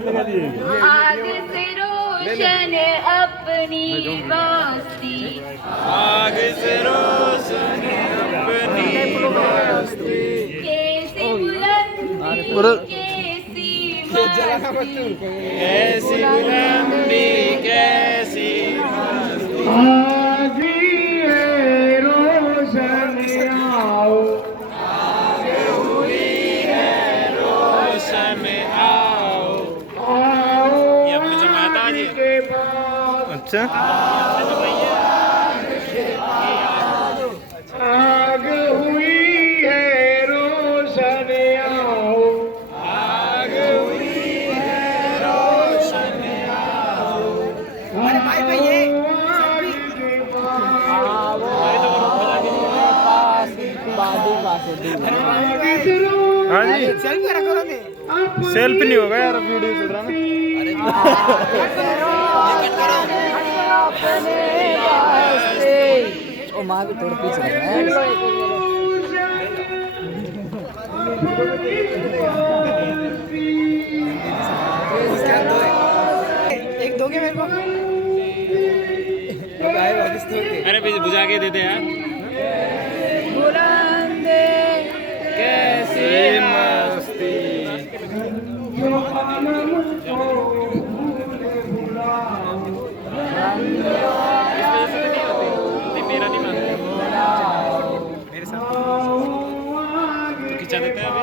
आग से रोशन अपनी बस्ती, आग से रोशन अपनी बस्ती, कैसी बुलंदी कैसी मस्ती, कैसी बुलंदी कैसी मस्ती। आज ये रोशन आओ, रोशन आओ। आओ ये अपनी जमात आज ही है। के पास अच्छा आग हुई है रोशन आओ, आग हुई है रोशन आओ। आग के हाँ जी सेल्फी नहीं होगा यार वीडियो चल रहा ना। ओ माँ भी थोड़ा पीछे एक दोगे मेरे को। अरे पीछे बुझा के देते यार। बुलंदे कैसी मस्ती। मेरा नहीं मानता मेरे साथ तो खिंचा देते हैं अभी।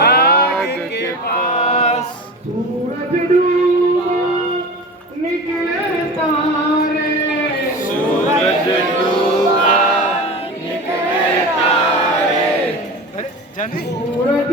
आग के पास सूरज डूबा निकले तारे, सूरज डूबा निकले तारे। सूरज